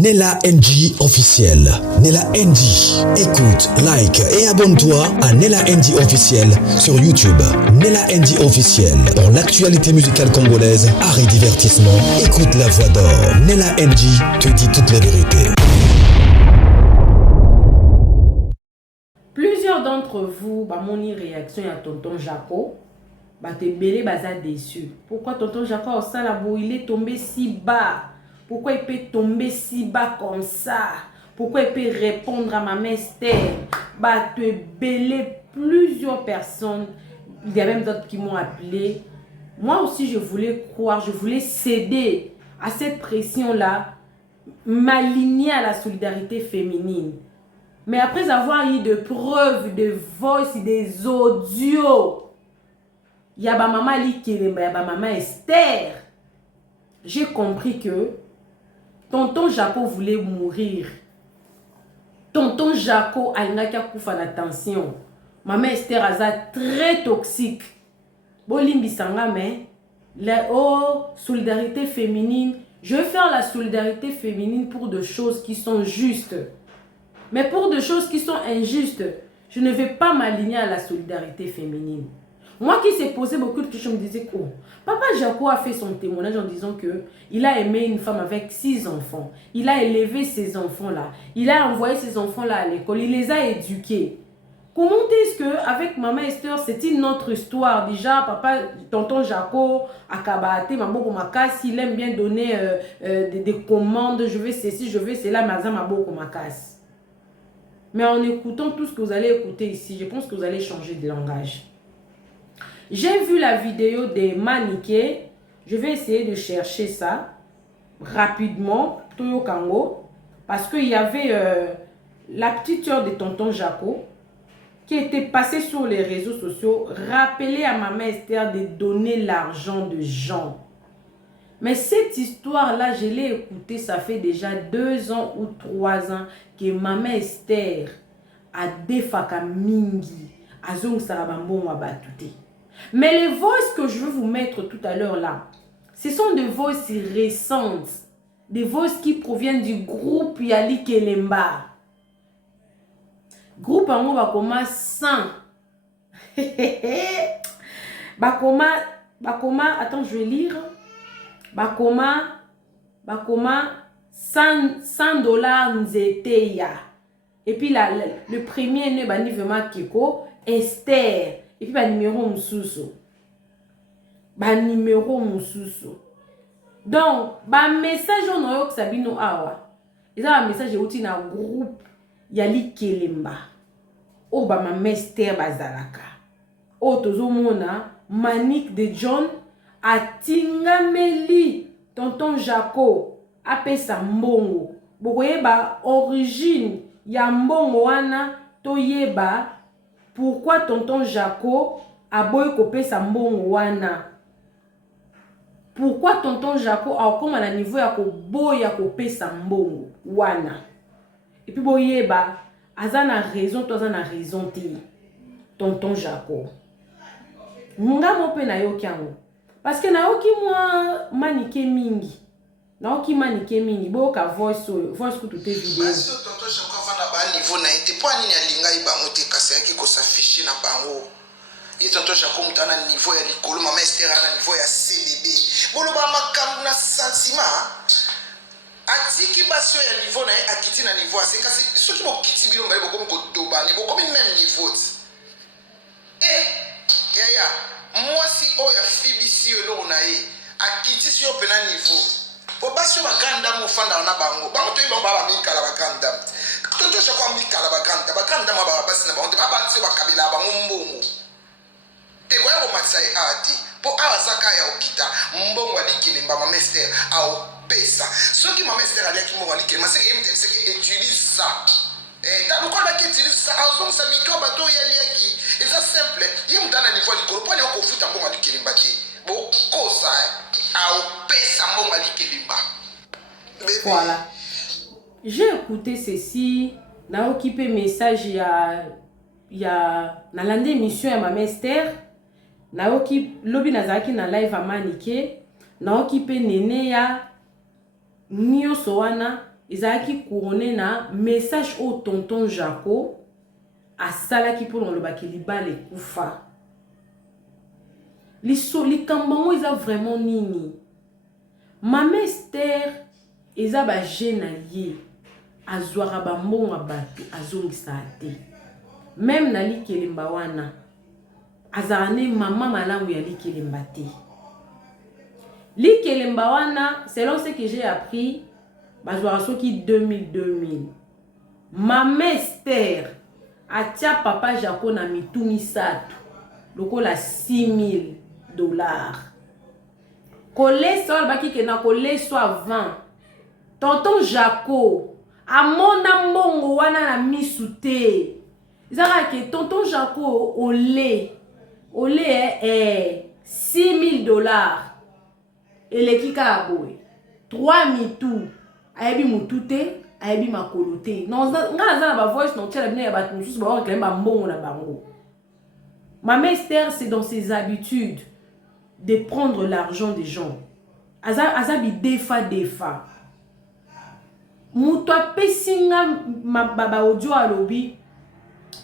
Nella NG officiel. Nella NG. Écoute, like et abonne-toi à Nella NG officiel sur YouTube. Nella NG officiel. Pour l'actualité musicale congolaise, art et divertissement, écoute la voix d'or. Nella NG te dit toutes les vérités. Plusieurs d'entre vous, mon réaction à tonton Jaco, te belé baza déçu. Pourquoi tonton Jaco au salabo, il est tombé si bas? Pourquoi il peut tomber si bas comme ça? Pourquoi il peut répondre à ma mère Esther? Te belé plusieurs personnes. Il y a même d'autres qui m'ont appelé. Moi aussi, je voulais croire, je voulais céder à cette pression-là, m'aligner à la solidarité féminine. Mais après avoir eu de preuves, de voice, des audios, il y a maman Likilemba, il y a maman Esther. J'ai compris que tonton Jaco voulait mourir. Tonton Jaco a une attention. Maman Esther a très toxique. Bolimbisanga mais la solidarité féminine. Je vais faire la solidarité féminine pour des choses qui sont justes. Mais pour des choses qui sont injustes, je ne vais pas m'aligner à la solidarité féminine. Moi qui s'est posé beaucoup de questions, je me disais, oh, Papa Jaco a fait son témoignage en disant que il a aimé une femme avec 6 enfants. Il a élevé ces enfants-là. Il a envoyé ces enfants-là à l'école. Il les a éduqués. Comment est-ce qu'avec Maman Esther, c'est une autre histoire? Déjà, papa, tonton Jaco, à Kabate, Maboko Makas, il aime bien donner des commandes. Je veux ceci, je veux cela, Mazam Maboko Makas. Mais en écoutant tout ce que vous allez écouter ici, je pense que vous allez changer de langage. J'ai vu la vidéo des Maniké. Je vais essayer de chercher ça rapidement, Toyo Kango, parce qu'il y avait la petite sœur de tonton Jaco qui était passée sur les réseaux sociaux, rappeler à Maman Esther de donner l'argent de gens. Mais cette histoire-là, je l'ai écoutée, ça fait déjà 2 ans ou 3 ans que Maman Esther a défaka mingi, a zong sarabambo wabatute. Mais les voices que je veux vous mettre tout à l'heure là, ce sont des voices récentes, des voices qui proviennent du groupe Yali Kelemba. Groupe en bakoma 100. Bakoma, attends, je vais lire. Bakoma 100 dollars nzeteya. Et puis le premier ne bani vraiment Kiko, Esther. Et puis numéro mususu. Numéro mususu. Donc, message on a eu sabino awa. Et ça message est na groupe Yali Kelemba. O Maman Esther bazalaka. O tozomona Manique de John atingameli tonton Jaco apesa mbongo. Bokoyeba origine ya mbongo wana toyeba pourquoi tonton Jaco a boy kopesa mbongo wana. Pourquoi tonton Jaco a comme à niveau ya ko boya kopesa mbongo wana. Et puis boyeba azana raison to azana raison ti tonton Jaco. Nga mope na yoki yango. Parce que na yoki moi Maniké mingi. Na yoki Maniké mingi. Boka voice kutu te vidéo. Parce que tonton Jaco va na ba niveau na été pas nini alinga ibango te kasi yaki ko s'afficher na bango. Et tonton Jaco mutana niveau ya likolo Maman Esther na niveau ya CDB. Bolo ba makambu na sentiment. Atiki baso ya niveau na akiti na niveau ase kasi soki bo kiti bilomba bo komi ko dobani bo komi même niveau. Yaya, moi si oya fibisi yo na ye akiti si yo pena niveau. Po baso bakanda mo fanda na bango. Bango to ibamba ba mikala bakanda. Tonto Jaco mikala bakanda ma basi na bango ba batsi bakabila bango mbongo. Te kwa yo matsai ati. Po awazaka ya okita mbongo alikilemba Maman Esther au pesa. Soki Maman Esther aliaki mbongo alikilemba c'est que MTC utilise ça. Dans le cas qui utilise ça, azong sa mito bato yaliaki. Et ça simple, il me donne un niveau de corps, pour aller au foot en bon à l'Ikelimba. Bon, ça, au pesa bon à l'Ikelimba. Voilà. J'ai écouté ceci, n'a occupé message il y a dans l'émission à Maman Esther, n'a occupé lobby nazaki na live à Maniké, n'a occupé nene ya nyo soana ezalaki couronné na message au tonton Jaco a salaki pour le baki libale kufa. Likambango eza vraiment nini. Maman Esther eza ba jeune ye azwara ba mbongo bato azongisa te. Même na likelemba wana azarane mama malamu ya likelemba te. Likelemba wana selon ce que j'ai appris bazwara soki 2000. Maman Esther atia papa Jaco na mitu misato lokola $6000. Koleso baki ke na koleso avant tonton Jaco amona mbongo wana na misu te. Izaka ke tonton Jaco ole $6000 eleki kaka boye 3000 tout ayebi mutu te ayebi makolo te. Non nga za na ba voice non tela bine ya ba mususu ba wa klemba mbongo na bango. Maman Esther, c'est dans ses habitudes de prendre l'argent des gens. Azabi defa. Moutoua pesinga baba audio alobi.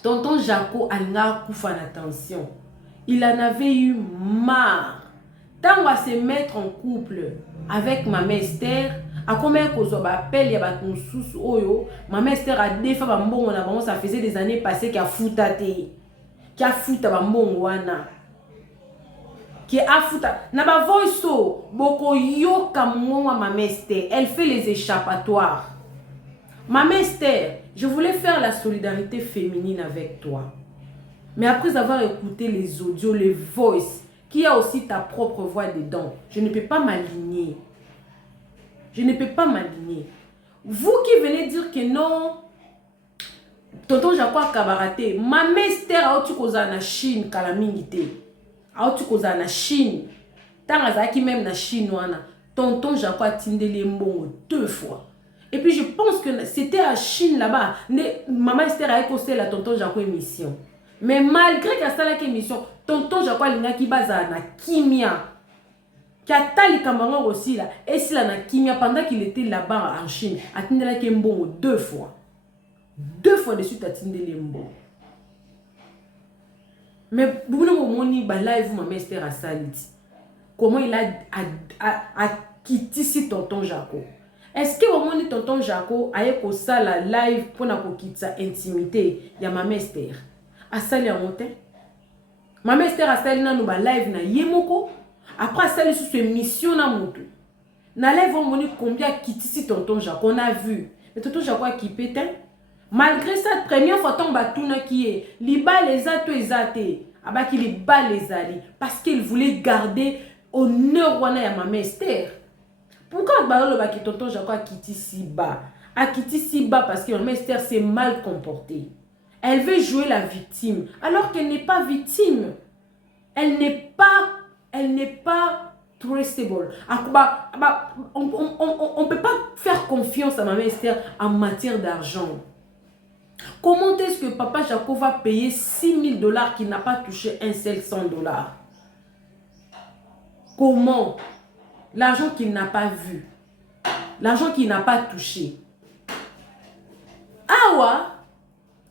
Tonton Jaco alinga koufa na tension. Il en avait eu marre. Tant on va se mettre en couple avec Maman Esther, à combien qu'on soit appel ya ba sous oyo, Maman Esther a defa ba mbongo na bango, ça faisait des années passées qu'il a foutate. Qui a foutu ba mbongo wana qui a foutu na ba voice boko yoka mbongo Maman Esther. Elle fait les échappatoires. Maman Esther, je voulais faire la solidarité féminine avec toi, mais après avoir écouté les audios, les voices, qui a aussi ta propre voix dedans, je ne peux pas m'aligner. Vous qui venez dire que non, tonton Jaco Kabarate, Maman Esther a outu koza na Chine kalamingite. A outu koza na Chine. Tanga zaki même na Chine wana. Tonton Jaco a tindeli mbongo 2 fois. Et puis je pense que c'était à Chine là-bas. Maman Esther a écouté la tonton Jaco émission. Mais malgré qu'à ça la émission, tonton Jaco linga ki baza na kimia. Qui a tali kamango aussi là. Et si là na kimia pendant qu'il était là-bas en Chine, a tindela ki mbongo 2 fois. 2 fois de suite à Tindé Lembo. Mais vous voyez ba live Maman Esther a saliti. Comment il a quitté si tonton Jaco. Est-ce que au moment tonton Jaco a eu ça la live pour na quitter sa intimité ya Maman Esther. A sali a monter. Maman Esther a sali na no ba live na yemoko. Après sali sur ce mission na mutu. Na live on moni combien quitté si tonton Jaco. On a vu. Mais tonton Jaco a qui pété. Malgré cette première fois, on va tourner qui est liba les ato ezate, abaki liba les ali, parce qu'il voulait garder honneur wana ya Maman Esther. Pourquoi le baki tonton Jaco a quitté si bas? A quitté si bas parce que Maman Esther s'est mal comportée. Elle veut jouer la victime, alors qu'elle n'est pas victime. Elle n'est pas traceable. On ne peut pas faire confiance à Maman Esther en matière d'argent. Comment est-ce que papa Jaco va payer $6000 qui n'a pas touché un seul $100? Comment? L'argent qu'il n'a pas vu. L'argent qu'il n'a pas touché. Awa,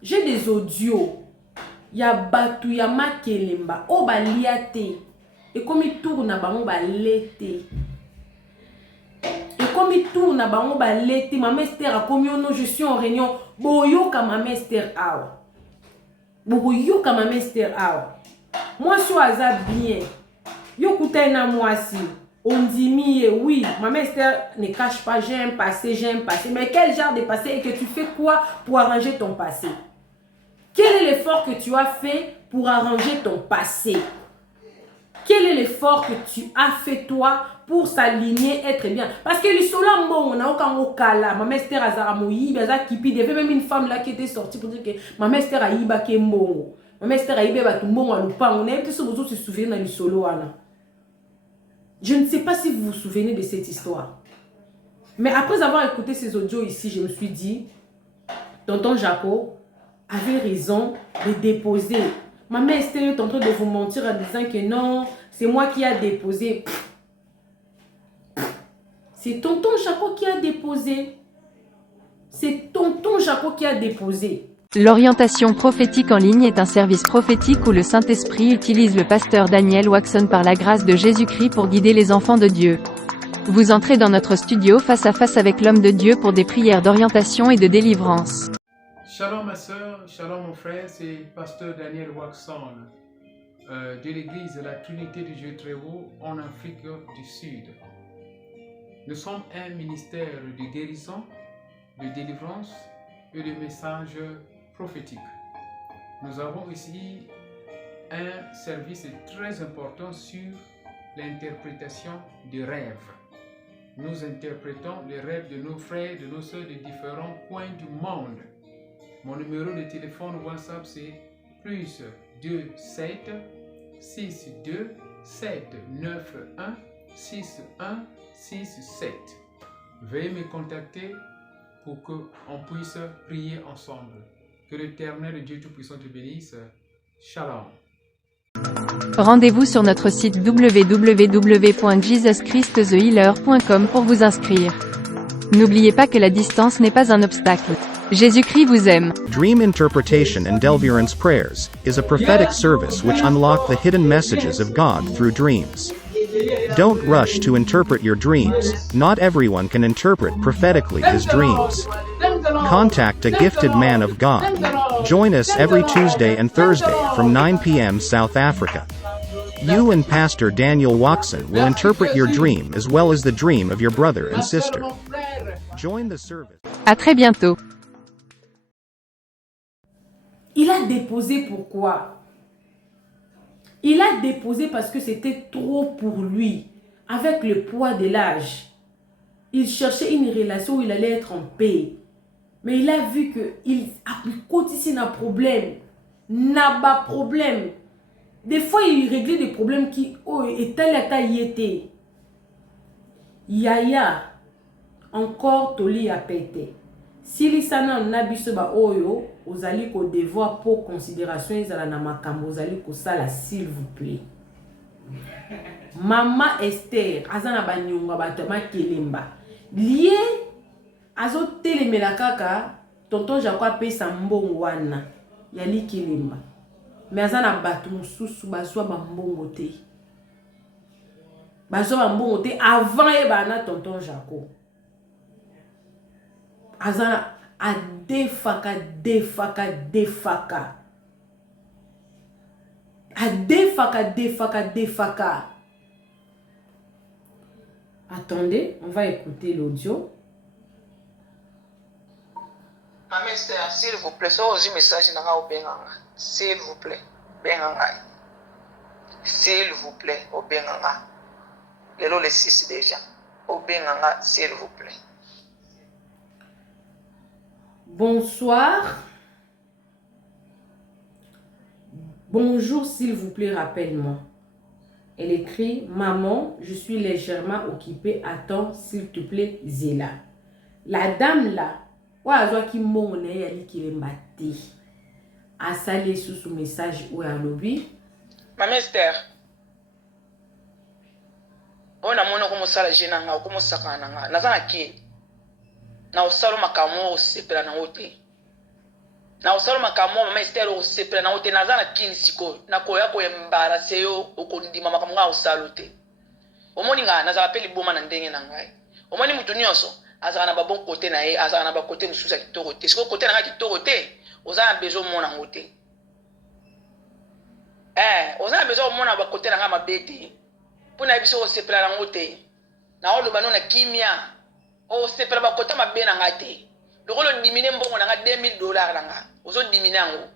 j'ai des audios. Ya batu ya makelemba. O ba liate. Et comme il tourne à bango ba lete. Comme il tourne à bango ba lete. Maman Esther a commis non, je suis en réunion. Boyoka Maman Esther awa. Boyoka Maman Esther awa. Moi je suis bien. Yo kouta na moi si. On dit oui, Maman Esther ne cache pas, j'ai un passé. Mais quel genre de passé et que tu fais quoi pour arranger ton passé? Quel est l'effort que tu as fait pour arranger ton passé? Quel est l'effort que tu as fait toi pour s'aligner, être bien? Parce que le sola on a aucun okala. Maman Esther azara moyi, baza kipi. Il y avait même une femme là qui était sortie pour dire que Maman Esther a yiba ke mbongo. Maman Esther a yiba batu mbongo a lupa. On a été sur vous se souvenir dans le solo ana. Je ne sais pas si vous vous souvenez de cette histoire. Mais après avoir écouté ces audios ici, je me suis dit, tonton Jaco avait raison de déposer. Maman Esther est en train de vous mentir en disant que non, c'est moi qui a déposé. C'est tonton Jaco qui a déposé. C'est tonton Jaco qui a déposé. L'orientation prophétique en ligne est un service prophétique où le Saint-Esprit utilise le pasteur Daniel Waxon par la grâce de Jésus-Christ pour guider les enfants de Dieu. Vous entrez dans notre studio face à face avec l'homme de Dieu pour des prières d'orientation et de délivrance. Shalom ma soeur, shalom mon frère, c'est pasteur Daniel Waxon de l'église de la Trinité du Dieu très haut en Afrique du Sud. Nous sommes un ministère de guérison, de délivrance et de messages prophétiques. Nous avons ici un service très important sur l'interprétation des rêves. Nous interprétons les rêves de nos frères, de nos sœurs de différents coins du monde. Mon numéro de téléphone WhatsApp c'est plus 27 62 791 6167. Veuillez me contacter pour qu'on puisse prier ensemble. Que l'Éternel Dieu Tout-Puissant te bénisse. Shalom. Rendez-vous sur notre site www.jesuschristthehealer.com pour vous inscrire. N'oubliez pas que la distance n'est pas un obstacle. Jésus-Christ vous aime. Dream Interpretation and Deliverance Prayers is a prophetic service which unlock the hidden messages of God through dreams. Don't rush to interpret your dreams. Not everyone can interpret prophetically his dreams. Contact a gifted man of God. Join us every Tuesday and Thursday from 9 p.m. South Africa. You and Pastor Daniel Waxon will interpret your dream as well as the dream of your brother and sister. Join the service. À très bientôt. Il a déposé pourquoi? Il a déposé parce que c'était trop pour lui. Avec le poids de l'âge. Il cherchait une relation où il allait être en paix. Mais il a vu qu'il a ici un problème. N'a pas problème. Des fois, il réglait des problèmes qui étaient à tailler. Yaya, encore toli a pété. Si les sana nabiso ba oyo, ozali ko devoir pour considération ezala na makambo ozali ko sala s'il vous plaît. Mama Esther, azana ba nyonga ba tama kelemba. Lié azo telemela kaka, tonton Jacob pesa mbongo wana yali kelemba. Mais azana batu mususu bazwa ba mbongo te. Bazwa ba mbongo te avant e bana tonton Jacob. Azana a defaka. A defaka. Attendez, on va écouter l'audio. Maman Esther, s'il vous plaît, sortez un message dans au Benganga. S'il vous plaît, Benganga. S'il vous plaît, au Benganga. Le 6 déjà. Au Benganga, s'il vous plaît. Bonsoir. Bonjour, s'il vous plaît, rappelle-moi. Elle écrit, maman, je suis légèrement occupée. Attends, s'il te plaît, Zéla. La dame là, qui m'a dit qu'il est maté. A salé sous ce message ou à lobby. Maman Esther, on a mon comme ça la gêne, comme ça quand on a qui. Na osalo makamo osepela na ote. Na osalo makamo mama Esther osepela na ote nazana kinsiko na koya ko embarase yo okondima makamo nga osalo te. Omoni nga nazala peli boma na ndenge na ngai. Omoni mutu nyonso azala na ba bon côté na ye, azala na ba côté mususa kitoko te. Siko côté na nga kitoko te, ozana bezo mona ngote. Ozana bezo mona ba côté na nga mabete. Puna biso osepela na ngote. Na olo bano na kimia. O sepela ba kota mabe na ngate. Lokolo dimine mbongo na nga $2000 na nga. Ozo dimine ngo.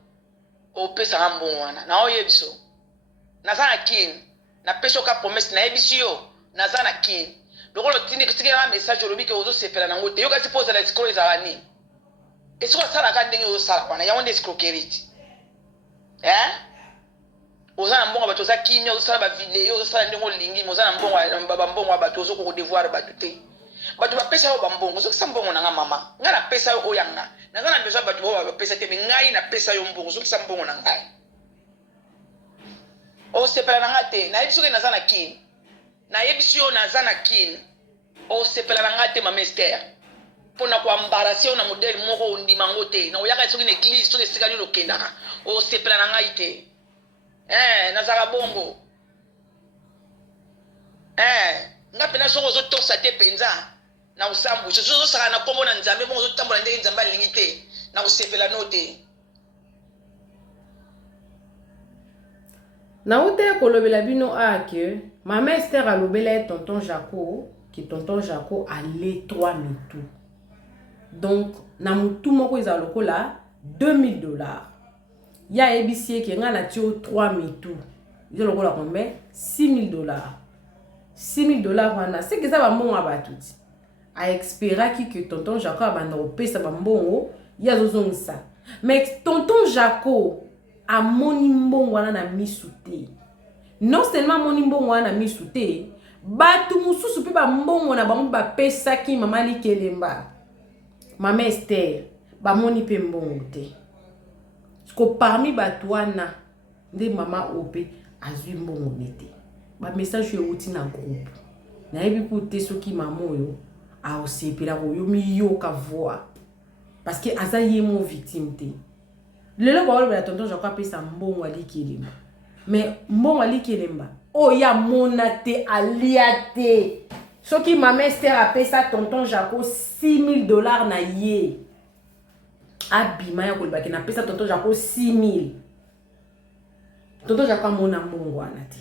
O pesa nga mbongo wana. Na o yebiso. Nazana kin. Na peso ka promesse na yebiso yo. Nazana kin. Lokolo tindi kisike na message lobi ke ozo sepela na ngote. Yo ka suppose la escroquerie za wani. Eso sala ka ndenge ozo sala wana. Ya wonde escroquerie. Ozana mbongo bato za kimia ozo sala ba video ozo sala ndenge olingi. Ozana mbongo bato ozo ko devoir bato te. Batu ba pesa yo bambongo so kisambongo na nga mama nga na pesa yo oyanga na nga na besoin batu ba pesa te ngai na pesa yo mbongo so kisambongo na ngai o sepela na nga te na yebiso ke nazana kin na yebiso yo nazana kin o sepela na nga te Mama Esther pona ko embarrasser na modèle moko ndima ngote na oyaka soki na église soki sikali lokendaka o sepela na ngai te nazaka bongo nga pena soko ozotosa te penza na usambu sozo saka na kombo na nzambe bongo ozotambola ndenge nzambe alingi te na kosepela no te na ute kolobela bino que mama Esther alobela tonton Jaco qui tonton Jaco allait 3 mitou. Donc na mutu moko eza lokola $2000. Ya ebisie ki nga na tio 3 mitou. Eza lokola combien? $6000. $6000 wana c'est que ça va mbongo abatuti. A espéra que tonton Jaco abanda opesa ba mbongo ya zozongisa. Mais tonton Jaco a moni mbongo wana na misute. Non seulement moni mbongo wana na misute, batu mususu pe ba mbongo na bango ba pesa ki mama Likelemba. Mama Esther ba moni pe mbongo te. Sko parmi batu wana nde mama ope azwi mbongo nete. Ba message yo uti na groupe. Na yebi ku te soki mama oyo a osepela ko yo mi yo ka voix. Parce que aza yemo victime te. Lelo ba wala tonton Jaco apesa mbongo Likelemba. Mais mbongo Likelemba o ya monate aliate. Soki mama Esther apesa tonton Jaco $6000 na ye. Abima ya kolba ke na pesa tonton Jaco 6000. Tonton Jaco mona mbongo wana te.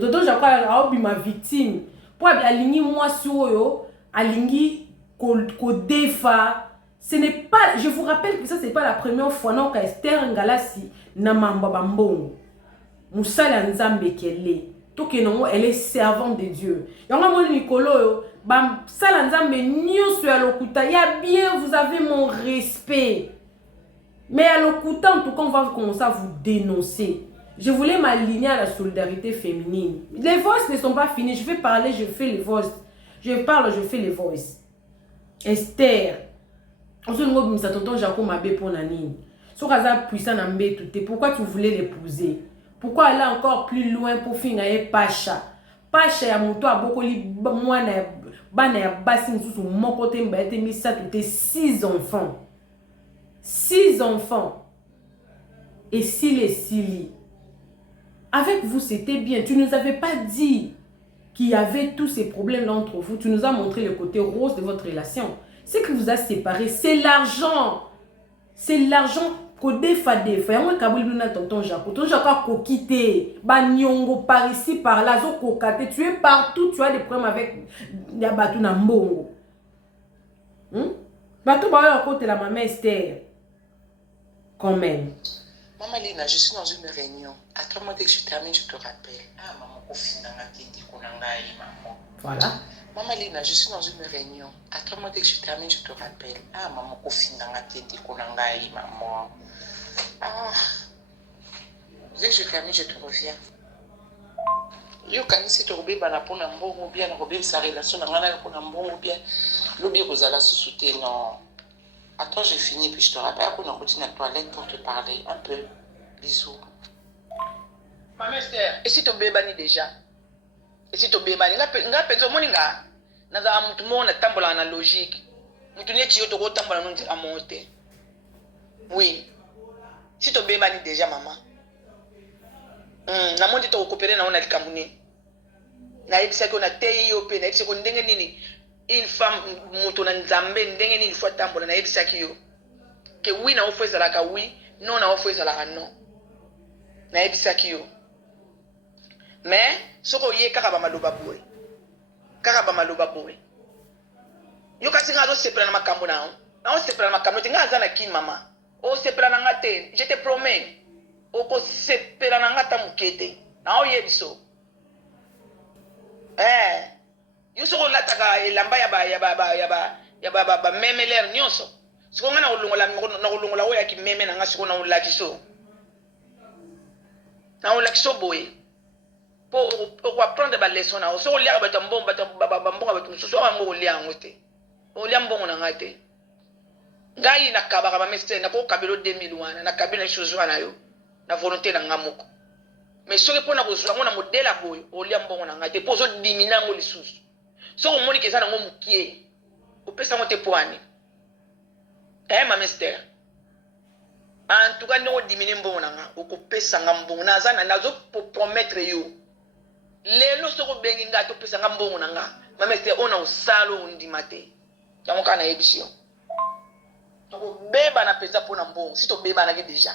Tonton Jaco abima victime. Po alingi mwasi oyo alingi ko defa. Ce n'est pas, je vous rappelle que ça c'est pas la première fois non que Esther Ngalasi na mamba bambongo. Musala nzambe kele. Toke non elle est servante de Dieu. Yanga mon Nicolo yo bam sala nzambe nyoso ya lokuta ya bien vous avez mon respect. Mais à lokuta en tout cas on va commencer à vous dénoncer. Je voulais m'aligner à la solidarité féminine. Les voices ne sont pas finies. Je vais parler, je fais les voices. Je parle, je fais les voices. Esther on se demande si tonton Jaco Mabé pour Nanine. So kaza puissant na mbetute. Pourquoi tu voulais l'épouser? Pourquoi aller encore plus loin pour finir Pacha? Pacha ya moto abokoli mwana bana ya basi msusu moko te mbaete misa toute 6 enfants. 6 enfants. Et Sili. Avec vous c'était bien. Tu nous avais pas dit qu'il y avait tous ces problèmes entre vous. Tu nous as montré le côté rose de votre relation. Ce qui vous a séparé, c'est l'argent. C'est l'argent que defa. Y'a kabuli na tonton Jaco. Tonton Jaco a kokité. Ba nyongo par ici, par là, zo kokate. Tu es partout, tu as des problèmes avec Yabatu na mbongo. Batou ba ya côté la maman Esther. Quand même. Maman Lina, je suis dans une réunion. Attends-moi dès que je termine, je te rappelle. Ah, maman, au final, maman. Voilà. Maman Lina, je suis dans une réunion. Attends-moi dès que je termine, je te rappelle. Ah, maman, au final, maman. Ah. Dès que je termine, je te reviens. Yo kanisi to robe bana pona mbongo bien robe sa relation ngana pona mbongo bien lobi kozala susute non. Attends, j'ai fini puis je te rappelle qu'on a continué à la toilette pour te parler un peu. Bisous. Maman Esther, et si tu bébani déjà? Et si tu bébani nga penzo moninga naza mutu mo na tambola na logique. Mutu ne chiyo to ko tambola no ndira monte. Oui. Si tu bébani déjà maman. Na mondi to coopérer na ona likamuni. Na yebisa ko na teyi yo pe na yebisa ko ndenge nini une femme mutu na nzambe ndenge nini faut tambola na yebisa kiyo. Que oui na ofo ezalaka oui, non na ofo ezalaka non. Na yebisa kiyo. Mais soko ye kaka ba maloba boy. Kaka ba maloba boy. Yo kasi nga zo sepela na makambo na on. Na on sepela na makambo tinga azana ki mama. O sepela na ngate, je te promets. Oko sepela na ngata mukete. Na o yebiso. Yuso ko lataka elamba ya ba memeler nyonso. Siko ngana ulungola oya ki meme na ngasiko na ulakiso. Na ulakiso boy. Pour apprendre ba leçon na so lia ba tambon ba mbonga ba tumuso so ngo lia ngote. O lia mbongo na ngate. Ngai na kabaka ba meste na ko kabelo 2000 wana na kabelo chose wana yo. Na volonté na ngamoko. Mais soki pona kozwa ngona modela boy o lia mbongo na ngate po zo dimina ngo lisusu. So omoni keza na ngo mukie. Opesa ngote poani. ma mystère. En tout cas, nous diminuons bon nanga, ou pesa ngambon nazana nazo pour promettre yo. Lelo soko benginga to pesa ngambon nanga. Ma mystère on a usalo undimate. Yamoka na ebisio. To beba na pesa pour nambon, si to beba na déjà.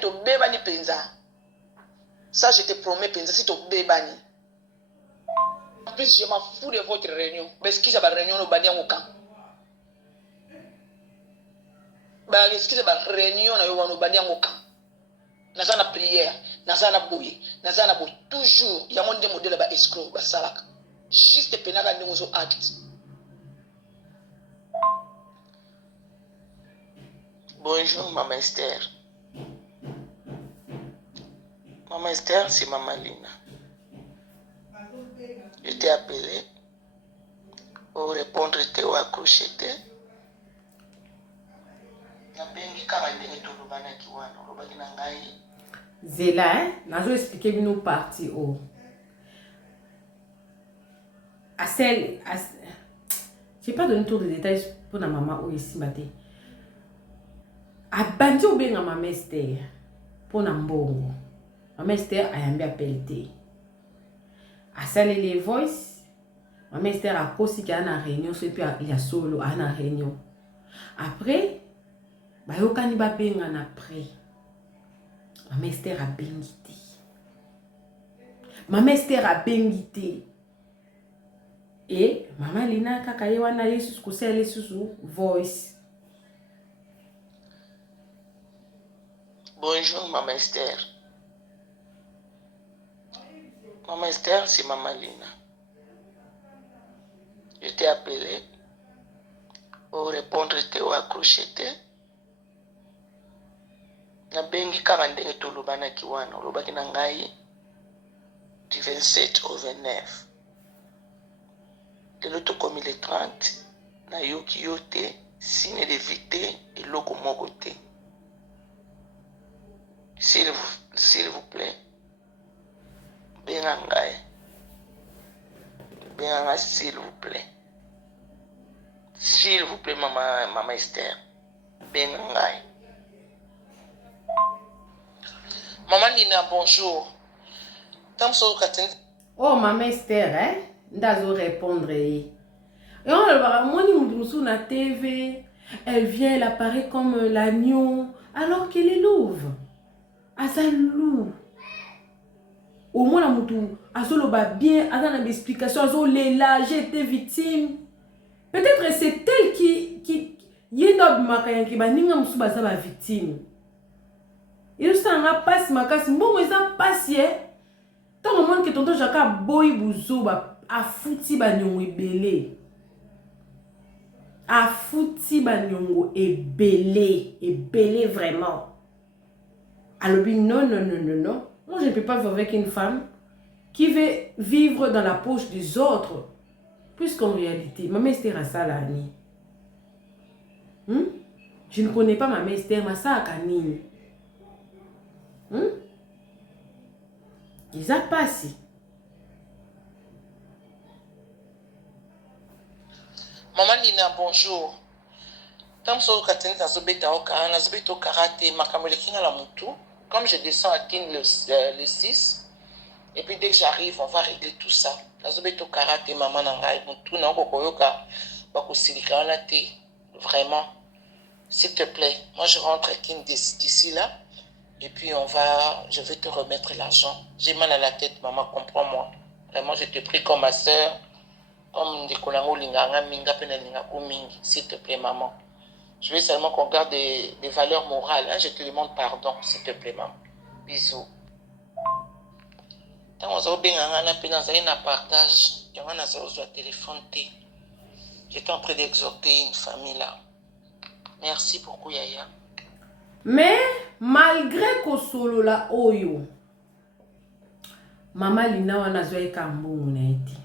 To beba ni penza. Ça je te promets penza si to beba ni. En plus je m'en fous de votre réunion. Parce que ça va réunion no bania ngoka. Ba excuse ba réunion na yo wano bania ngoka. Naza na prière, naza na boye, naza na bo toujours ya monde modèle ba escroc ba salaka. Juste penaka ndingo zo acte. Bonjour Maman Esther. Maman Esther, c'est Maman Lina. Je t'ai appelé pour répondre ou accrocheter. Zela, nazo expliquer bino parti o. J'ai pas donné trop de détails pour la maman ou ici matin. A bandi ou bien maman Esther pour na mbongo. Maman Esther a yambi appelé. A salé les voice. Maman Esther a kosi ki a na réunion so puis il y a solo a na réunion. Après ba yokani ba benga na après. Maman Esther a bengité. Maman Esther a bengité. Et Maman Lina kaka ye wana yesu kusele susu voice. Bonjour Maman Esther. Maman Esther, c'est Maman Lina. Je t'ai appelé pour répondre ou accrocheter. Na bengi kaka ndenge tolobana ki wana olobaki na ngai du 27 au 29. De l'autre comme il est 30, na yoki yote signe d'éviter et loko moko te. S'il vous plaît, bengangai. Bengangai, s'il vous plaît. S'il vous plaît, Maman Esther. Bengangai. Maman Lina, bonjour. Oh, Maman Esther, hein? Ndazo répondre. Et on le voit, moi, ni sur la TV, elle vient, elle apparaît comme l'agneau, alors qu'elle est louve. Azalou. Au moins, la moutou, azoloba bien, azan une explication, azolela, j'ai été victime. Peut-être c'est elle qui yénob makayan qui ba ninga musuba sa ba victime. Il s'en passe makas, bon, mais ça passe, tant au moment que tonton Jacques boy bouzo ba a fouti ba nyongo ebele. A fouti ba nyongo ebele vraiment. Alors, non. Moi, je ne peux pas vivre avec une femme qui veut vivre dans la poche des autres. Puisqu'en réalité, Maman Esther a ça là. Je ne connais pas Maman Esther, mais ça a canine. Ils ont passé. Maman Lina, bonjour. Comme je descends à Kin le 6, et puis dès que j'arrive, on va régler tout ça. Vraiment, s'il te plaît, moi je rentre à Kin d'ici là, et puis je vais te remettre l'argent. J'ai mal à la tête, maman, comprends-moi. Vraiment, je te prie comme ma soeur, comme des kolango linganga minga penalinga mingi, s'il te plaît, maman. Je veux seulement qu'on garde des valeurs morales. Hein? Je te demande pardon, s'il te plaît, maman. Bisous. Quand on a un partage, il y a un téléphone. J'étais en train d'exhorter une famille là. Merci beaucoup, Yaya. Mais malgré que solo la oyo, Maman Lina wana zoe kambongo na eti.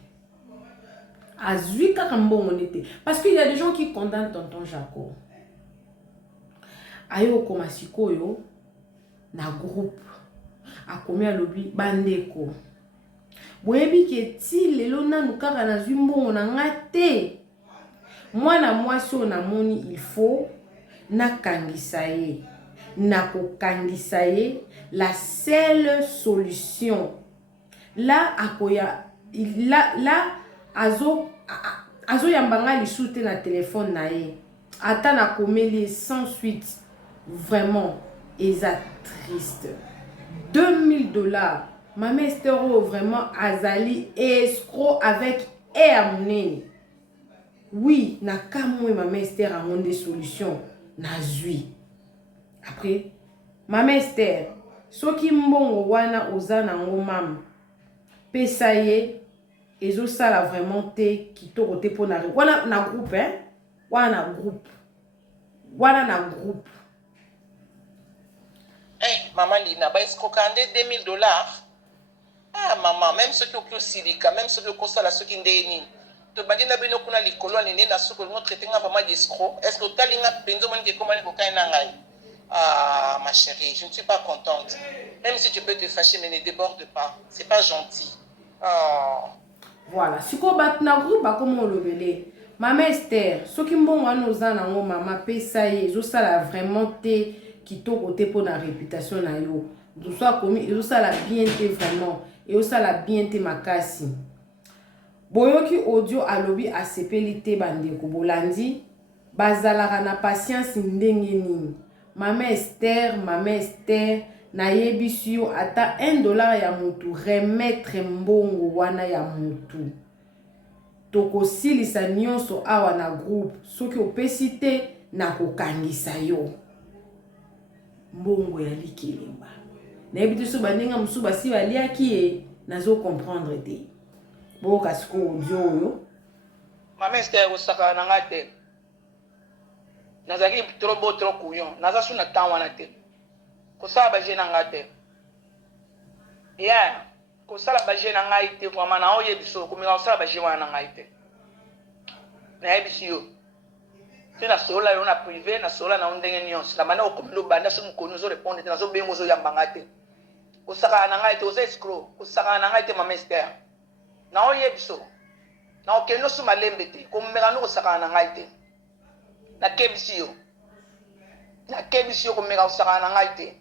Azui kambongo nete. Parce qu'il y a des gens qui condamnent tonton Jaco. Ayo koma sikoyo na groupe akomi alobi bandeko boyebi ke ti lelo nanu kaka na zwi mbongo na nga te mwana mwasi oyo namoni il faut nakangisa ye nakokangisa ye la seule solution là akoya là azo yambanga lisu te na téléphone na ye ata na komeli sans suite vraiment eza triste. $2000 Mama Esther vraiment azali escroc avec Ermné. Oui, na kamwe Mama Esther a des solutions na zui. Après Mama Esther soki mbongo wana ozana ngo mam pesa ye ezo sala vraiment te kitoko te pona wana na groupe hein wana na groupe. Hey, maman Lina, bah est-ce qu'on a $2000? Ah maman, même ceux qui ont silika, même ceux qui ont ça, ceux qui ont des to badi na bino kuna likolo ni na soko no traiter nga vraiment d'escroc. Est-ce que tali nga penzo moni ke comment ko kaina ngai? Ah ma chérie, je ne suis pas contente. Même si tu peux te fâcher mais ne déborde pas. C'est pas gentil. Oh. Voilà, si ko bat na groupe ba comment le belé. Mama Esther, soki mbongo wana ozana ngo mama pesa ye zo sala vraiment te kitoko te pour la réputation na yo. Tout soit commis zo sala bien te vraiment et zo sala bien te makasi. Boyoki audio alobi asepelite bandeko bolandi bazalaka na patience ndenge nini. Mama Esther na yebisi yo ata $1 ya mutu remettre mbongo wana ya mutu. Toko silisa nyonso awa na groupe soki opesi te na kokangisa yo. Mbongo ya likelemba. Na yebiti so bandenga musu basi baliaki e nazo comprendre te. Boka siko audio yo. Mama Esther osaka na ngate. Nazaki trop couillon. Naza suna temps wana te. Kosala ba je na ngate. Yeah, kosala ba je na ngai te vraiment na oye biso komika kosala ba je wana na ngai te. Na yebisi yo. Na sola yo na privé na sola na ndenge nyonso. Na bana okomelo banda so mukonu zo répondre te na zo bengo zo yambanga te. Kosaka na ngai te oza escroc. Kosaka na ngai te Mama Esther. Na oye biso. Na okeno su malembe te. Komeka no kosaka na ngai te. Na kebisi yo. Na kebisi yo komeka kosaka na ngai te.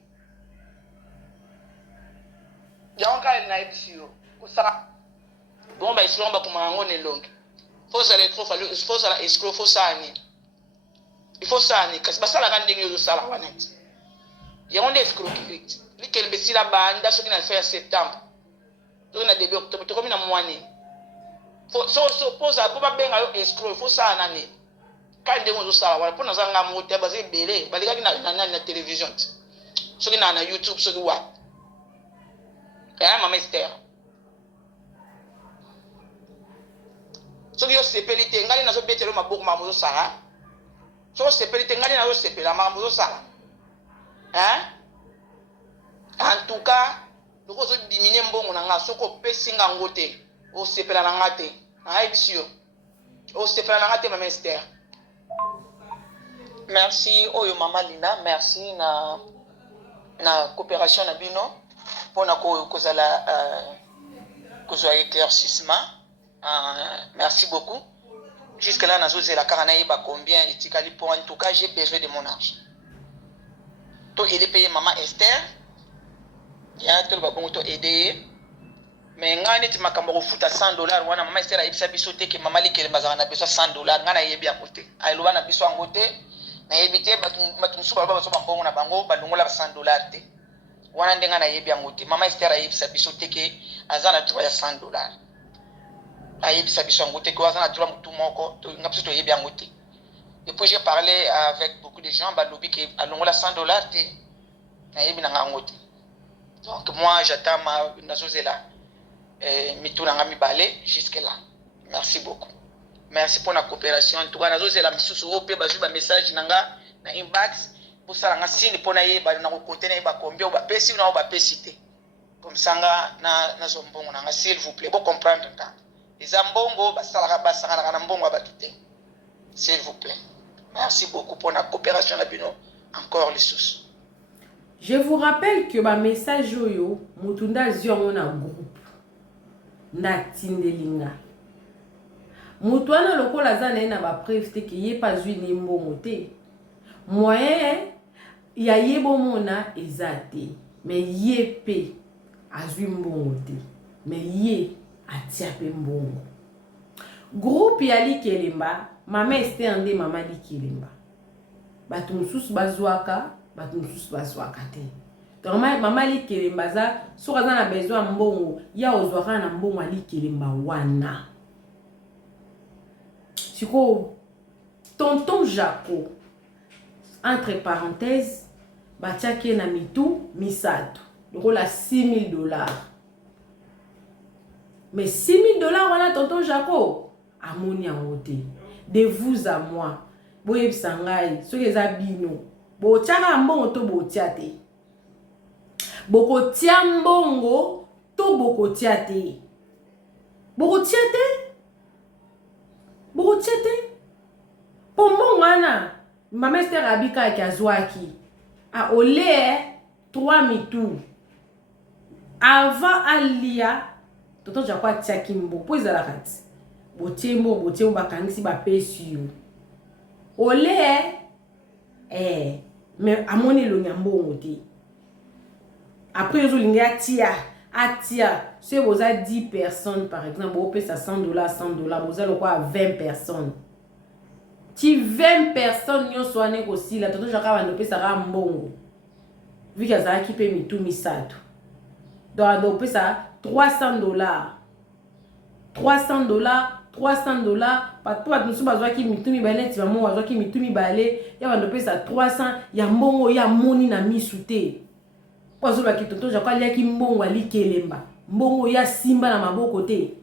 Yonka na yebisi yo. Kosaka bomba escroc ba kumango ne longi. Faut la escroc faut ça ni. Il faut ça ni kasi basala ka ndenge yo sala wana ti. Ya on escroc vite. Likel besi la banda so kina faire septembre. Donc na début octobre to comme na mois ni. So pose a ba benga yo escroc faut ça nani. Ka ndenge yo sala wana pona zanga mote baze belé balika na télévision. So kina na YouTube so ki wa. Kaya Mama Esther. So yo sepelite ngali na so betelo maboko mamuzo sala. So sepelite ngali na yo sepela mamuzo sala. Hein? En tout cas, loko zo diminuer mbongo na nga soko pesinga ngote. O sepela na ngate. Na ebisio. O sepela na ngate Mama Esther. Merci oyo Mama Lina, merci na coopération na bino pour na kozala kozwa éclaircissement. Merci beaucoup. Jusque là, la caranaï combien et pour en tout cas, j'ai besoin de mon argent. Donc, il est payé Maman Esther. Il y a tout le bon aider. Mais quand on est makambo foot à $100, Maman Esther a eu bisoté que Maman Likel Mazana a besoin $100. Ngana yebi à côté. Aïlouan a besoin à côté. Na yebité, batum souba baba soba bongo na bango, balungola $100 te. Wana ndenga na yebi à côté. Maman Esther a eu bisoté que azana trouvé $100. Et puis j'ai parlé avec beaucoup de gens, balobi que alongola $100 donc moi j'attends ma nazozela mituna mi balé jusque là. Merci beaucoup. Merci pour la coopération. En tout cas nazozela misusu ope bazu ba message nanga na inbox pour ça nga signe pour na yeba na ko contenir ba combien ba pesi na ba pesité. Comme ça na zombongo nanga s'il vous plaît, pour comprendre ça. S'il vous plaît. Merci beaucoup pour la coopération encore les sous. Je vous rappelle que ma message yo mutunda ziongo na groupe na tindelinga. Mutuana lokola zana na ba preuve te ki ye pas zui ni mbongo te. moyen ya yebo mona ezate mais yepe azwi mbongo te mais ye atia pe mbongo. Groupe ya Likelemba mama Esther nde mama Likelemba bato mosusu bazwaka bato mosusu bazwaka te. Donc mama Likelemba za soka za na besoin mbongo ya ozwaka na mbongo ya Likelemba wana. Siko tonton Jaco entre parenthèses batiaki na mitu misato lokola $6,000. Mais $6,000 wana tonton Jaco amoni yango te. De vous à moi boyebisa ngai soki eza bino botiaka mbongo to botia te, bokotia mbongo to bokotia te, bokotia te, bokotia te. Po mbongo wana mama Esther abika ki azwaki a ole 3 mitu avant alia tonton Jaco atiaki mbongo po ezalaka ti botie mbongo bakangisi bapesi yo ole mais amoni lo nyambongo te. Après je linga atia si vous avez 10 personnes par exemple vous payez ça $100 vous allez quoi 20 personnes ti 20 personnes nyo soane ko sila toto jaka bando pesa ka mbongo vu que ça qui paye mitu misato donc pesa $300 pato bato mosusu bazwaki mitumi bale neti bamo bazwaki mitumi bale ya bando pesa 300 ya mbongo ya moni na misu te po azolobaki tonton Jaco aliaki mbongo Likelemba mbongo ya simba na maboko te.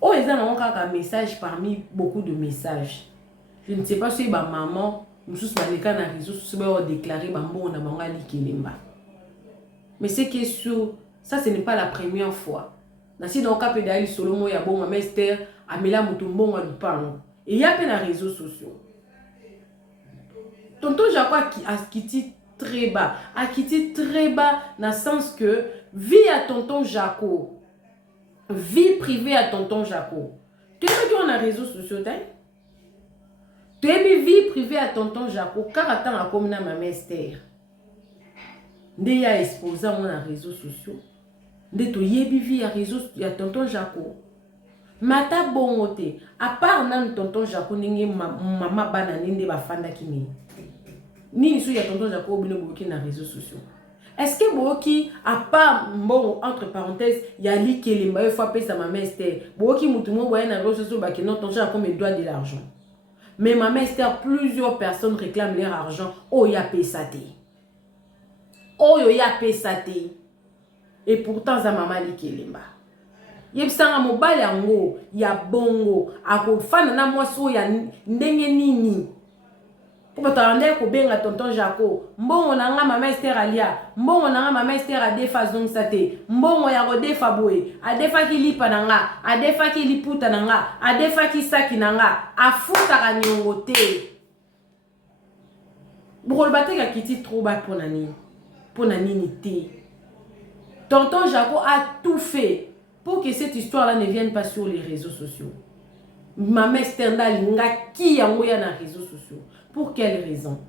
Oh eza nango kaka message parmi beaucoup de messages. Je ne sais pas si ba maman mosusu baleka na réseau sociaux ba déclarer ba mbongo na bango Likelemba. Mais c'est que sûr ça ce n'est pas la première fois. Nasi dans cas pédali solomo ya bon mama Esther amela mutumbongo lupango et y a pe na réseaux sociaux. Tonton Jaco akiti très bas dans le sens que vie à tonton Jaco, vie privée à tonton Jaco. Tu sais qu'on a réseaux sociaux tu as vie privée à tonton Jaco car attends à comme na mama Esther. Nde ya exposé on a réseaux sociaux. De to yebi vi ya réseau ya tonton Jaco mata bongote à part nan tonton Jaco ningi mama bana ninde bafanda kimi ni sou ya tonton Jaco bino boki na réseaux sociaux. Est-ce que boki à part bon entre parenthèses ya Likelemba il faut payer sa maman Esther boki mutumo boye na réseaux sociaux ba que non tonton Jaco me doit de l'argent mais maman Esther plusieurs personnes réclament leur argent oh ya pesate oh yo ya pesate. Et pourtant za mama Likelemba yebisanga mobali yango ya bongo akofana na mwaso ya ndenge nini po batande ko benga tonton Jaco mbongo nanga mama Esther alia mbongo nanga mama Esther adefa zongisa te mbongo ya kodefa boye adefa ki lipa nanga adefa ki liputa nanga adefa ki saki nanga afutaka niongo te bukol bateka kiti trop ba pona nini te. Tonton Jaco a tout fait pour que cette histoire-là ne vienne pas sur les réseaux sociaux. Maman Esther Ndalinga qui a envoyé dans les réseaux sociaux. Pour quelle raison?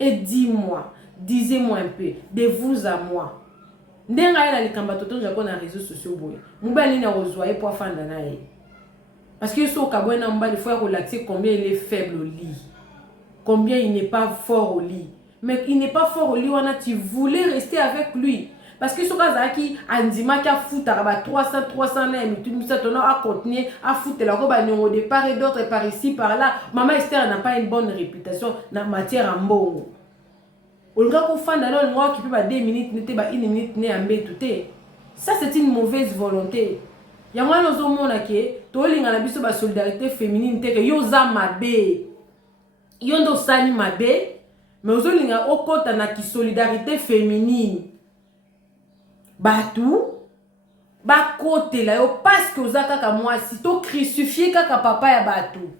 Et dis-moi, disez-moi un peu, de vous à moi. Ndenga ela likamba tonton Jaco dans les réseaux sociaux boy. Mubali na ozoye pour fanda na ye. Parce que so kabona mbali faut relaxer combien il est faible au lit. Combien il n'est pas fort au lit. Mais il n'est pas fort au lit, wana tu voulais rester avec lui. Parce que ce cas qui andima qui a foutu à 300 nem tout ça a continué à foutre la robe au départ et d'autres par ici par là. Maman Esther n'a pas une bonne réputation dans matière en bon. On regarde qu'on fait dans le mois qui peut pas 2 minutes n'était pas 1 minute né en tout. Ça c'est une mauvaise volonté. Ya moi nous sommes monaki to linga na biso ba solidarité féminine te que yo za mabe. Yo ndo sali mabe mais ozo linga okota na ki solidarité féminine. Batou ba côté là yo parce que ozaka ka moi si to crucifier kaka papa ya batou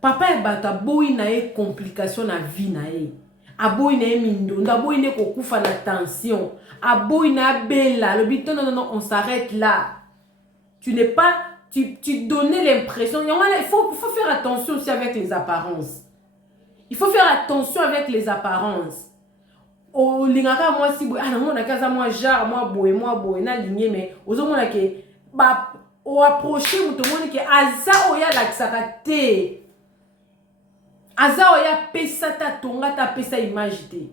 ya batou boyi na e complication na vie na e aboyi na e mindo aboyi ne ko kufa na tension aboyi na bella le but non on s'arrête là. Tu n'es pas tu donnais l'impression il faut faire attention aussi avec les apparences. Il faut faire attention avec les apparences. Oh, lingaka moi si boy, ah non, kaza moi jar, moi boy, na ligné mais ozo mona ke ba o approcher muto moni ke aza oya laksaka te. Aza oya pesa ta tonga ta pesa image te.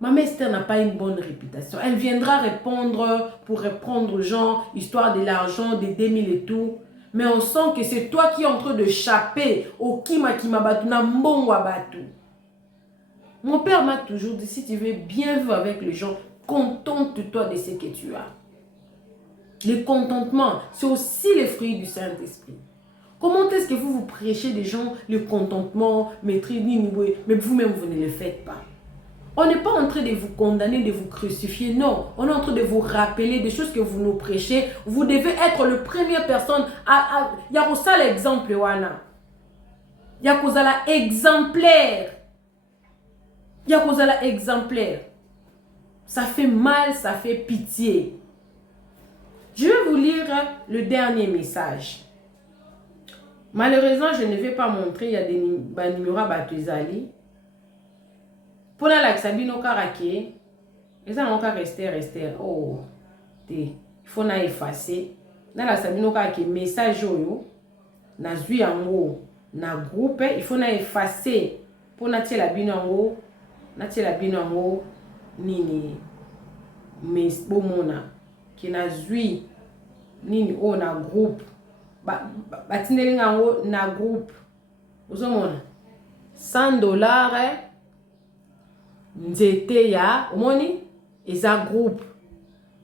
Maman Esther n'a pas une bonne réputation. Elle viendra répondre pour reprendre aux gens, histoire de l'argent, des 2000 et tout. Mais on sent que c'est toi qui es en train de chapper au kima batu na mbongwa batu. Mon père m'a toujours dit, si tu veux bien vivre avec les gens, contente-toi de ce que tu as. Le contentement, c'est aussi le fruit du Saint-Esprit. Comment est-ce que vous prêchez des gens le contentement, mais vous-même, vous ne le faites pas? On n'est pas en train de vous condamner, de vous crucifier, non. On est en train de vous rappeler des choses que vous nous prêchez. Vous devez être la première personne il y a ça l'exemple, wana. Il y a ça exemplaire. Il y a ça exemplaire. Ça fait mal, ça fait pitié. Je vais vous lire le dernier message. Malheureusement, je ne vais pas montrer. Il y a des numéros à Batuzali. Pour la Sabino Karake, ils ont encore rester. Oh, il faut na effacer. Dans la Sabino Karake, message yo, na zui en haut, na groupe, il faut na effacer. Pour na tirer la bino en haut, nini, mais bomona, qui na zui, nini, oh, na groupe. Batindeling en haut, na groupe. Vous avez $100, nzete ya omoni eza groupe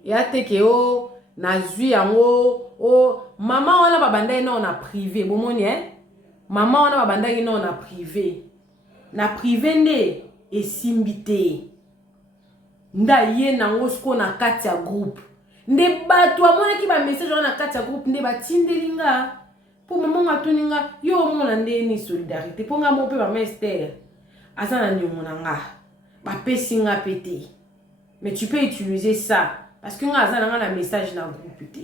ya teke o na zui yango o mama wana babanda ina na privé bomoni mama wana babanda ina na privé nde esimbite nda ye nango sko na kati ya groupe nde bato amona ki ba message wana na kati ya groupe nde batindelinga po mama ngatuninga yo mona nde ni solidarité po nga mo pe ba Esther azana ni mona nga. Mais tu peux utiliser ça parce que nga azana nga na message na groupe te.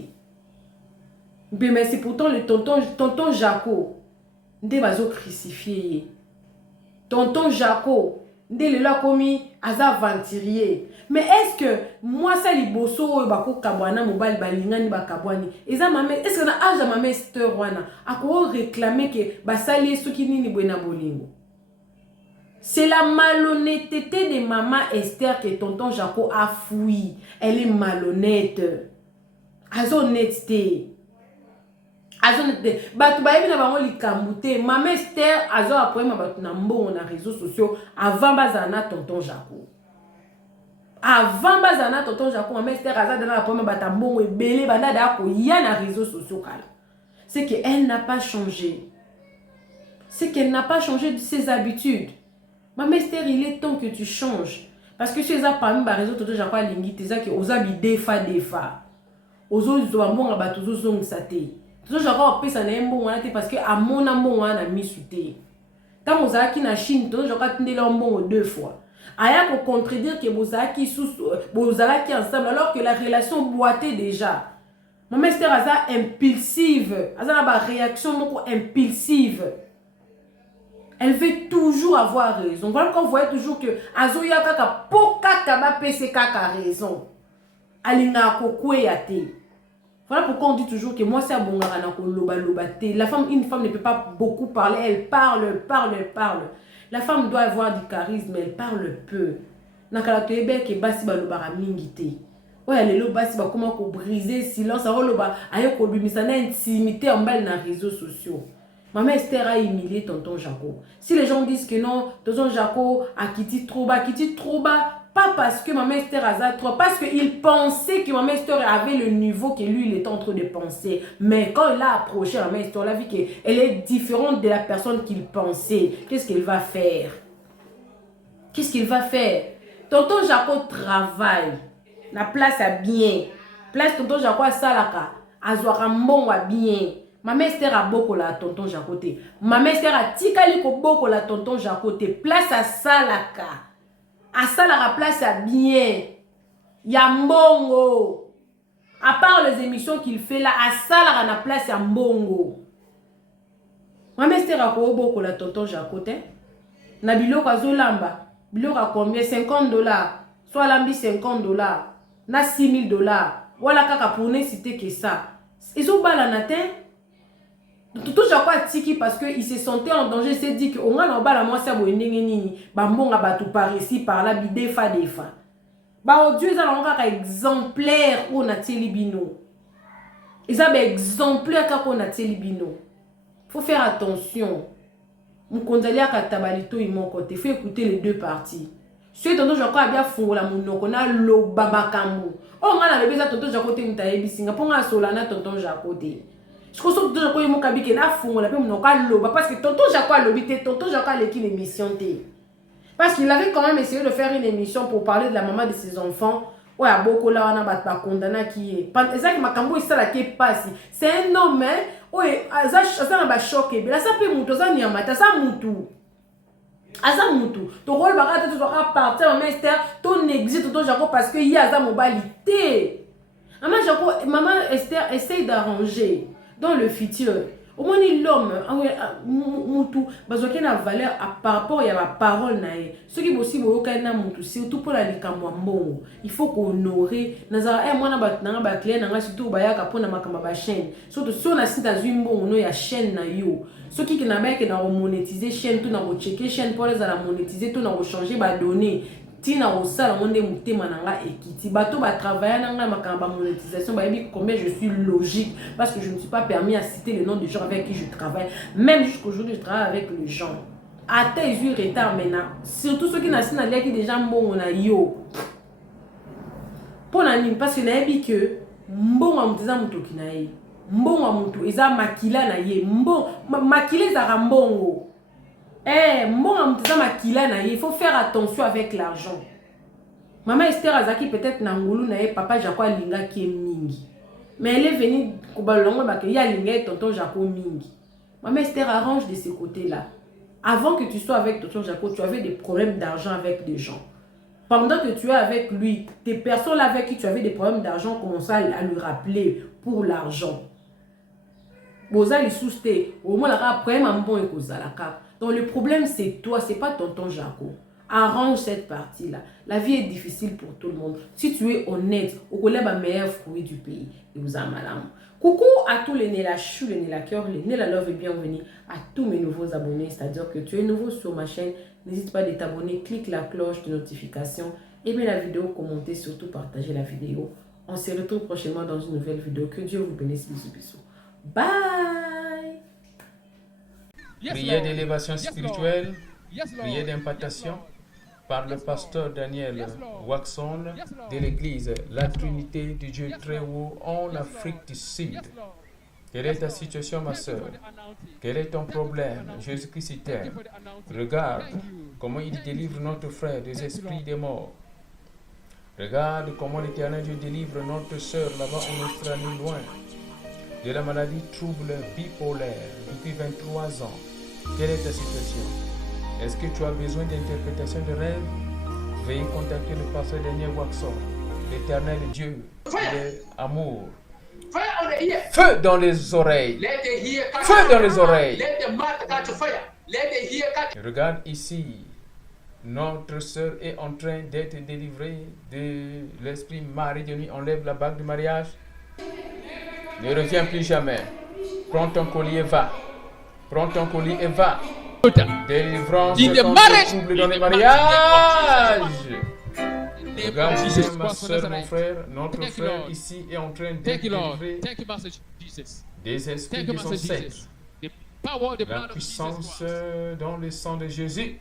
Mais c'est pourtant le tonton Jaco nde bazo crucifié. Tonton Jaco nde le la komi aza aventurier. Mais est-ce que moi ça liboso bako kabwana mobile balingani bakabwani eza mame est-ce que na âge de mame Esther wana ako réclamer que basali soki nini bwena bolingo? C'est la malhonnêteté de maman Esther que tonton Jaco a fouillé. Elle est malhonnête. Azonnêteté. Batu bayebi na bango likamute. Maman Esther azo après ma batu na mbongo na réseaux sociaux avant bazana tonton Jaco. Avant bazana tonton Jaco, maman Esther azo na après ma batu mbongo ebele banda da ko ya na réseaux sociaux kala. C'est que elle n'a pas changé. C'est qu'elle n'a pas changé de ses habitudes. Maman Esther, il est temps que tu changes. Parce que si tu as parmi les réseaux, tu as lingi, tu as que oza bi defa. Ozo zo mbonga ba tozo zongisa te. Tozo jaka opesa na mbongo wana te parce que amona mbongo wana misute. Tant ozaki na Chine, tozo jaka tindela mbongo 2 fois. Aya ko contredire que bozaki ensemble alors que la relation boitait déjà. Maman Esther aza impulsive, aza na ba réaction moko impulsive. Elle veut toujours avoir raison. Voilà qu'on voit toujours que Azoya kaka poka kaba pese kaka raison. Alinga kokwe yate. Voilà pourquoi on dit toujours que moi c'est abongara na ko loba te. Une femme ne peut pas beaucoup parler, elle parle. La femme doit avoir du charisme, elle parle peu. Nakala toyebe ke basi ba loba mingi te. Ouais, les basi ba comment ko briser silence, loba ayo ko bimisa na intimité en bas na réseaux sociaux. Maman Esther a humilié tonton Jaco. Si les gens disent que non, tonton Jaco a quitté trop bas, pas parce que maman Esther a trop, parce qu'il pensait que maman Esther avait le niveau que lui, il était en train de penser. Mais quand il a approché maman Esther, il a vu qu'elle est différente de la personne qu'il pensait. Qu'est-ce qu'il va faire? Tonton Jaco travaille. La place à bien. Place tonton Jaco à salaka. A zoarambon à bien. Maman Esther a beaucoup la tonton Jacoté. Maman Esther a tikali ko beaucoup la tonton Jacoté. Place à salaka. À salaka place à bien. Yambongo. À part les émissions qu'il fait là, à salaka na place à mbongo. Maman Esther a beaucoup la tonton Jacoté. na biloko azolamba biloko a combien $50 soit lambi $50 na $6000 voilà kaka pour ne citer que ça ezobala na te tout Jaco atiki parce que il se sentait en danger, il s'est dit que on a bala moi ça boyendenge nini bambonga batu par ici par là bidefa defa ba Dieu ça la exemplaire on a telibino ils ont exemplaire quand on a telibino faut faire attention mukonzalia katabalito imo côté faut écouter les deux parties ceux tonton Jaco a bien fongola monoko na loba makambo on a la beza tonton Jaco te mutayebi singa ponga solana tonton Jaco te je pense que tonton Jaco yemo kabike na fongola pe monoko loba parce que tonton Jaco a lobité tonton Jaco a l'équipe émission te parce qu'il avait quand même essayé de faire une émission pour parler de la maman de ses enfants. Ouais, à beaucoup là, on a pas condamné qui est. C'est ça que ma cambo ça là qui est passé. C'est un homme, hein. Ouais, ça n'a choqué. Mais là, ça peut mouton, ça n'y a pas, ça mouton. Ça mouton. Ton rôle, bah, tu dois partir, mais Esther, ton existe, ton Jaco, parce qu'il y a sa mobilité. Maman Esther essaye d'arranger dans le futur. Au moins l'homme mutu bazoke na valeur par rapport à la parole nae ce qui possible oka na mutu surtout pour la likamwa mbongo il faut honorer nazara moi na ba client na surtout bayaka pona makamba ba chaîne surtout si on a sita zumbongo no ya chaîne na yo ce qui na ba ke na monétiser chaîne tout na checker chaîne pour les la monétiser tout na changer ba données tina osala monde mutema nanga ekiti bato ba travailler nanga makamba monétisation ba yebi combien je suis logique parce que je ne me suis pas permis à citer le nom des gens avec qui je travaille même jusqu'aujourd'hui je travaille avec les gens à tes yeux retard maintenant surtout ceux qui naissent na leki déjà mbongo na yo pona nini parce que na yebi que mbongo muteza mutoki na ye mbongo mutu eza makila na ye mbongo makila za mbongo. Il faut faire attention avec l'argent. Maman Esther Azaki peut-être Nangulu na papa Jaco Linga qui est mingi. Mais elle est venue Kubalongo parce qu'il y a Linga et tonton Jaco mingi. Maman Esther arrange de ces côtés-là. Avant que tu sois avec tonton Jaco, tu avais des problèmes d'argent avec des gens. Pendant que tu es avec lui, tes personnes avec qui tu avais des problèmes d'argent commencent à lui rappeler pour l'argent. Boza li souste, au moins la après mambo et kozalaka. Donc le problème c'est toi, c'est pas tonton Jaco. Arrange cette partie-là. La vie est difficile pour tout le monde. Si tu es honnête, au collègue a meilleur fruit du pays. Et vous en malam. Coucou à tous les nés la chou, les nés la cœur, les nés la love et bienvenue à tous mes nouveaux abonnés. C'est-à-dire que tu es nouveau sur ma chaîne. N'hésite pas à t'abonner, clique la cloche de notification, aimez la vidéo, commentez, surtout partagez la vidéo. On se retrouve prochainement dans une nouvelle vidéo. Que Dieu vous bénisse. Bisous, bisous. Bye. Prière d'élévation spirituelle, prière d'implantation par le pasteur Daniel Waxon de l'église La Trinité du Dieu très haut en Afrique du Sud. Quelle est ta situation, ma soeur? Quel est ton problème? Jésus-Christ t'aime. Regarde comment il délivre notre frère des esprits des morts. Regarde comment l'Éternel Dieu délivre notre soeur là-bas en Australie loin de la maladie trouble bipolaire depuis 23 ans. Quelle est ta situation? Est-ce que tu as besoin d'interprétation de rêve? Veuillez contacter le pasteur Daniel Waxon. L'Éternel Dieu, il est amour. Feu dans les oreilles. Feu dans les oreilles. Regarde ici. Notre sœur est en train d'être délivrée de l'esprit mari de nuit. Enlève la bague du mariage. Ne reviens plus jamais. Prends ton collier et va. Prends ton collier et va. Délivrance contre trouble dans les mariages. Regarde ici, ma soeur, mon frère, notre frère ici est en train d'être délivré des esprits de son sexe. La puissance dans le sang de Jésus.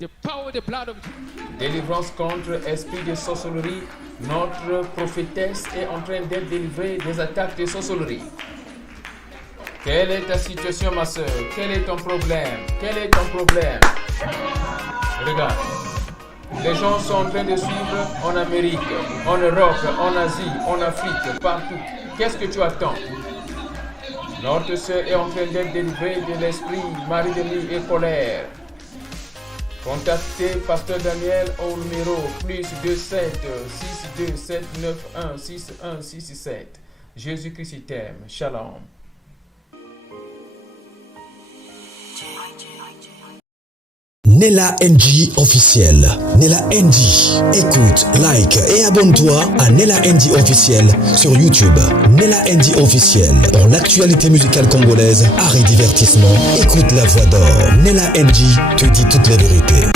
Délivrance contre esprit de sorcellerie. Notre prophétesse est en train d'être délivrée des attaques de sorcellerie. Quelle est ta situation, ma soeur? Quel est ton problème? Quel est ton problème? Regarde. Les gens sont en train de suivre en Amérique, en Europe, en Asie, en Afrique, partout. Qu'est-ce que tu attends? Notre sœur est en train d'être délivrée de l'esprit, mari de nuit et colère. Contactez Pasteur Daniel au numéro +27 62 791 6167. Jésus-Christ t'aime. Shalom. Nella NG officiel. Nella NG. Écoute, like et abonne-toi à Nella NG officiel sur YouTube. Nella NG officiel. Pour l'actualité musicale congolaise, art et divertissement, écoute la voix d'or. Nella NG te dit toutes les vérités.